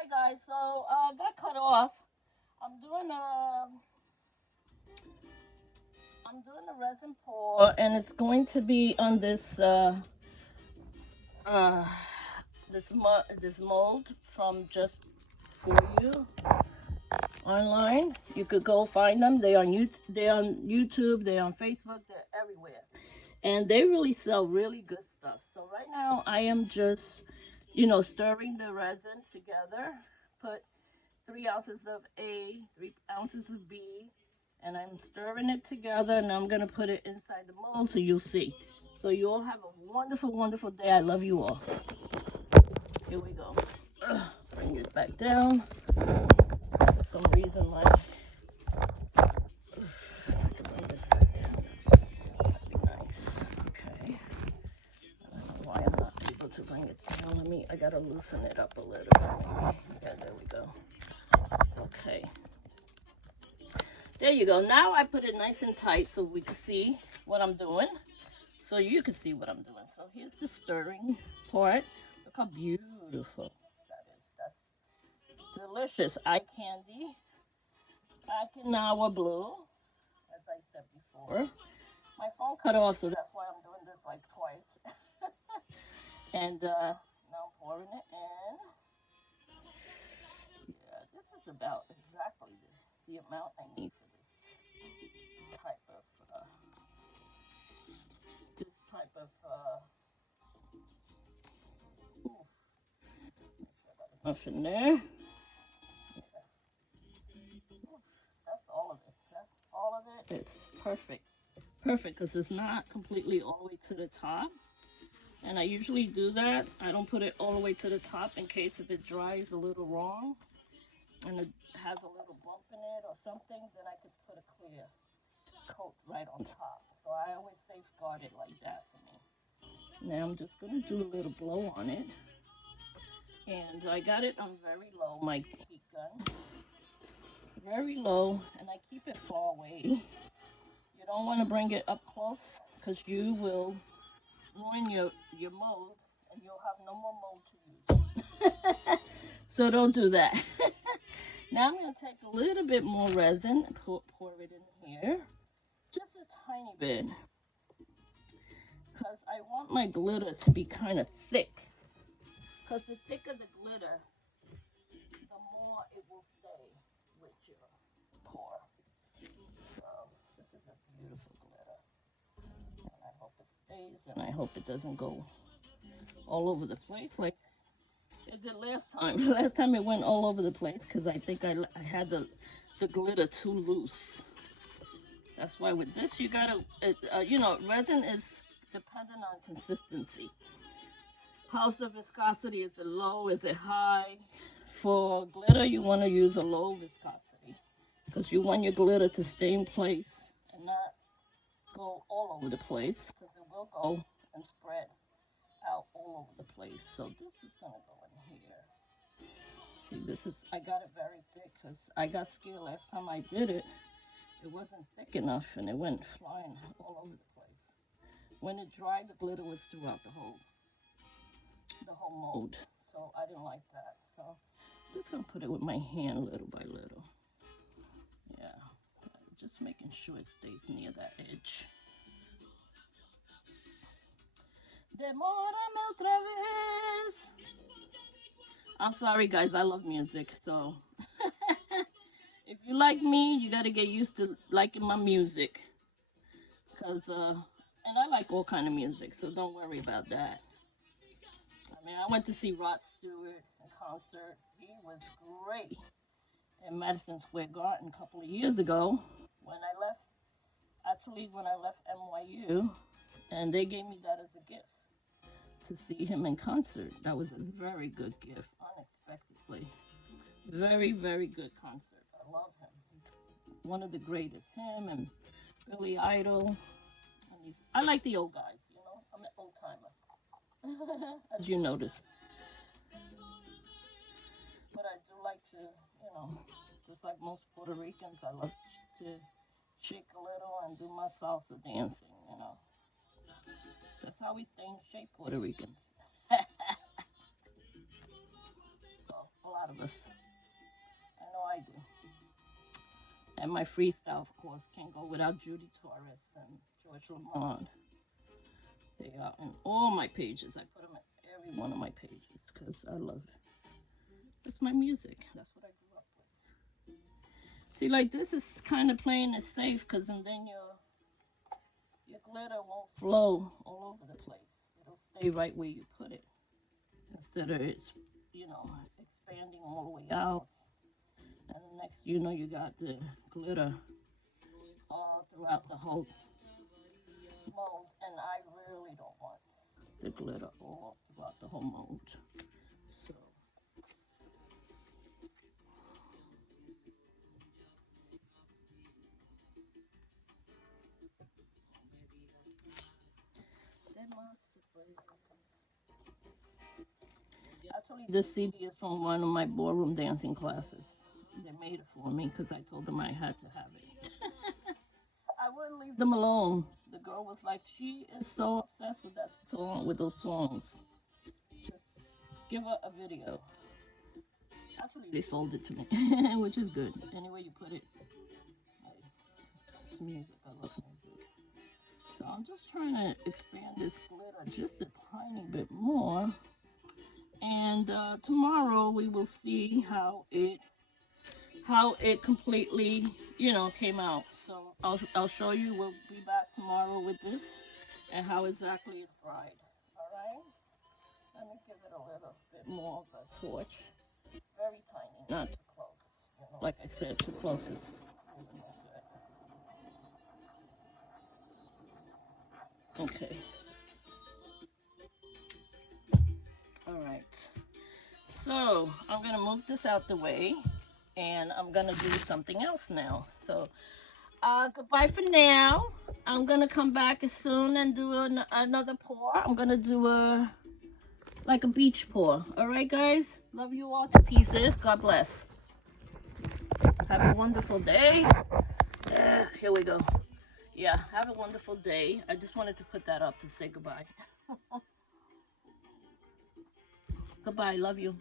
Hi guys, so got cut off. I'm doing a I'm doing a resin pour, and it's going to be on uh this mold from Just For You online. You could go find them. They're on YouTube. They're on Facebook. They're everywhere, and they really sell really good stuff. So right now I am just stirring the resin together. Put 3 ounces of A, 3 ounces of B, and I'm stirring it together, and I'm gonna put it inside the mold so you'll see. So you all have a wonderful, wonderful day. I love you all. Here we go. Bring it back down. For some reason, I can bring this back down. That'd be nice. Okay. I don't know why I'm not able to bring it down. I gotta loosen it up a little bit, maybe. Yeah, there we go. Okay. There you go. Now I put it nice and tight so we can see what I'm doing. So you can see what I'm doing. So here's the stirring part. Look how beautiful that is. That's delicious. Eye candy. Okinawa blue, as I said before. My phone cut off, so that's why I'm doing this like twice. And now I'm pouring it in. Yeah, this is about exactly the amount I need for type of this type of enough in there. That's all of it. That's all of it. It's perfect. Perfect, because it's not completely all the way to the top. And I usually do that. I don't put it all the way to the top in case if it dries a little wrong and it has a little bump in it or something, then I could put a clear coat right on top. So I always safeguard it like that for me. Now I'm just going to do a little blow on it. And I got it on very low, my heat gun. Very low, and I keep it far away. You don't want to bring it up close because you will ruin your mold and you'll have no more mold to use. So don't do that. Now I'm going to take a little bit more resin and pour it in here. Just a tiny bit. Because I want my glitter to be kind of thick. Because the thicker the glitter, the more it will stay with your pour. So this is a beautiful glitter. And I hope it stays and I hope it doesn't go all over the place like it did last time. Last time it went all over the place because I think I had the glitter too loose. That's why with this you gotta, resin is dependent on consistency. How's the viscosity? Is it low? Is it high? For glitter, you want to use a low viscosity because you want your glitter to stay in place and not go all over the place because it will go and spread out all over the place. So this is gonna go in here. See, I got it very thick because I got scared last time I did it. It wasn't thick enough and it went flying all over the place. When it dried, the glitter was throughout the whole mold. So I didn't like that. So I'm just gonna put it with my hand little by little. Yeah, just making sure it stays near that edge. Demórame otra vez. I'm sorry, guys. I love music, so if you like me, you gotta get used to liking my music, cause and I like all kind of music, so don't worry about that. I mean, I went to see Rod Stewart in concert. He was great in Madison Square Garden a couple of years ago when I left. Actually, when I left NYU, and they gave me that as a gift to see him in concert. That was a very good gift, unexpectedly. Very, very good concert. I love him. He's one of the greatest. Him and Billy Idol. And I like the old guys, I'm an old timer, as you noticed. But I do like to, just like most Puerto Ricans, I love to shake a little and do my salsa dancing. That's how we stay in shape, Puerto Ricans. So, a lot lot of us. I know I do. And my freestyle, of course, can't go without Judy Torres and George Lamond. They are in all my pages. I put them in every one of my pages because I love it. That's my music. That's what I grew up with. See, like this is kind of playing it safe because then your glitter won't flow all over the place. It'll stay right where you put it instead of it's, expanding all the way out. And the next you know, you got the glitter all throughout the whole mold. And I really don't want the glitter all throughout the whole mold. So. Actually, this CD is from one of my ballroom dancing classes. They made it for me because I told them I had to have it. I wouldn't leave them alone. The girl was like, she is so obsessed with that song, with those songs. Just give her a video. Actually, they sold it to me, which is good. Anyway you put it, it's music. I love music. So I'm just trying to expand this glitter just a tiny bit more. And tomorrow we will see how it completely came out. So I'll show you. We'll be back tomorrow with this and how exactly it's dried. All right. Let me give it a little bit more of a torch. Very tiny, not too close. Like I said, too close is really not good. Okay. All right. So I'm gonna move this out the way, and I'm gonna do something else now. So goodbye for now. I'm gonna come back as soon and do another pour. I'm gonna do like a beach pour. All right, guys. Love you all to pieces. God bless. Have a wonderful day. Here we go. Yeah, have a wonderful day. I just wanted to put that up to say goodbye. Goodbye. Love you.